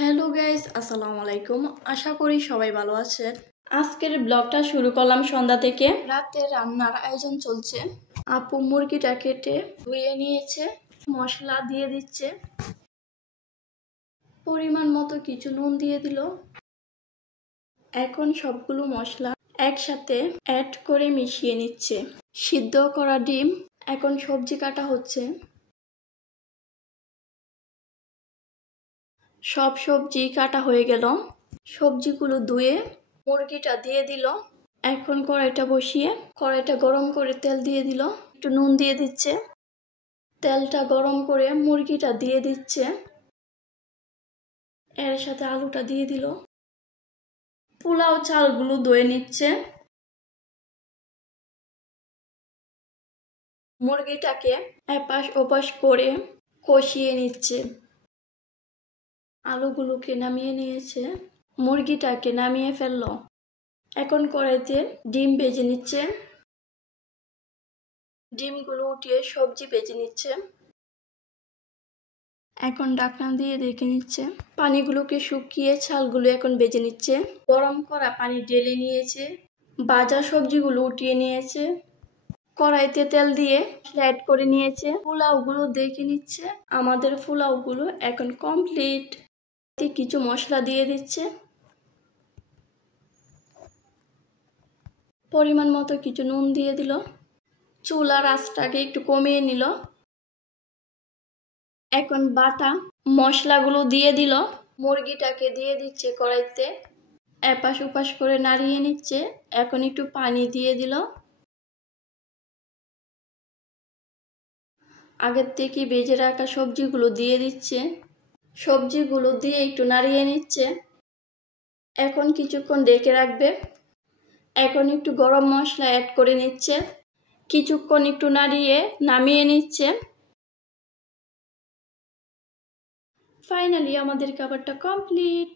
Hello guys, আসসালামু আলাইকুম। আশা করি সবাই ভালো আছেন। আজকের ব্লগটা শুরু করলাম সন্ধ্যা থেকে। রাতে রান্নার আয়োজন চলছে। আপু মুরগিটা কেটে ধুয়ে নিয়েছে, মশলা দিয়ে দিচ্ছে, পরিমাণ মতো কিছু নুন দিয়ে দিল। এখন সবগুলো মশলা একসাথে অ্যাড করে মিশিয়ে নিচ্ছে। সিদ্ধ করা ডিম, এখন সবজি কাটা হচ্ছে। সব সবজি কাটা হয়ে গেল। সবজিগুলো ধুয়ে মুরগিটা দিয়ে দিল। এখন কড়াইটা বসিয়ে কড়াইটা গরম করে তেল দিয়ে দিল, একটু নুন দিয়ে দিচ্ছে। তেলটা গরম করে মুরগিটা দিয়ে দিচ্ছে, এর সাথে আলুটা দিয়ে দিল। পোলাও চালগুলো ধুয়ে নিচ্ছে। মুরগিটাকে এপাশ ওপাশ করে কষিয়ে নিচ্ছে। আলুগুলোকে নামিয়ে নিয়েছে, মুরগিটাকে নামিয়ে ফেললো। এখন কড়াইতে ডিম ভেজে নিচ্ছে। ডিমগুলো উঠিয়ে সবজি ভেজে নিচ্ছে। এখন ঢাকনা দিয়ে রেখে নিচ্ছে। পানিগুলোকে শুকিয়ে চালগুলো এখন ভেজে নিচ্ছে। গরম করা পানি ঢেলে নিয়েছে। ভাজা সবজিগুলো উঠিয়ে নিয়েছে। কড়াইতে তেল দিয়ে অ্যাড করে নিয়েছে। পোলাওগুলো দেখে নিচ্ছে। আমাদের পোলাওগুলো এখন কমপ্লিট। কিছু মশলা দিয়ে দিচ্ছে, পরিমাণ মতো কিছু নুন দিয়ে দিল। চুলার আঁচটাকে একটু কমিয়ে নিল। এখন বাটা মশলাগুলো দিয়ে দিল। মুরগিটাকে দিয়ে দিচ্ছে কড়াইতে, এপাশ ওপাশ করে নাড়িয়ে নিচ্ছে। এখন একটু পানি দিয়ে দিল। আগের থেকে ভেজে রাখা সবজিগুলো দিয়ে দিচ্ছে। সবজিগুলো দিয়ে একটু নাড়িয়ে নিচ্ছে। এখন কিছুক্ষণ ঢেকে রাখবে। এখন একটু গরম মশলা অ্যাড করে নিচ্ছে। কিছুক্ষণ একটু নাড়িয়ে নামিয়ে নিচ্ছে। ফাইনালি আমাদের খাবারটা কমপ্লিট।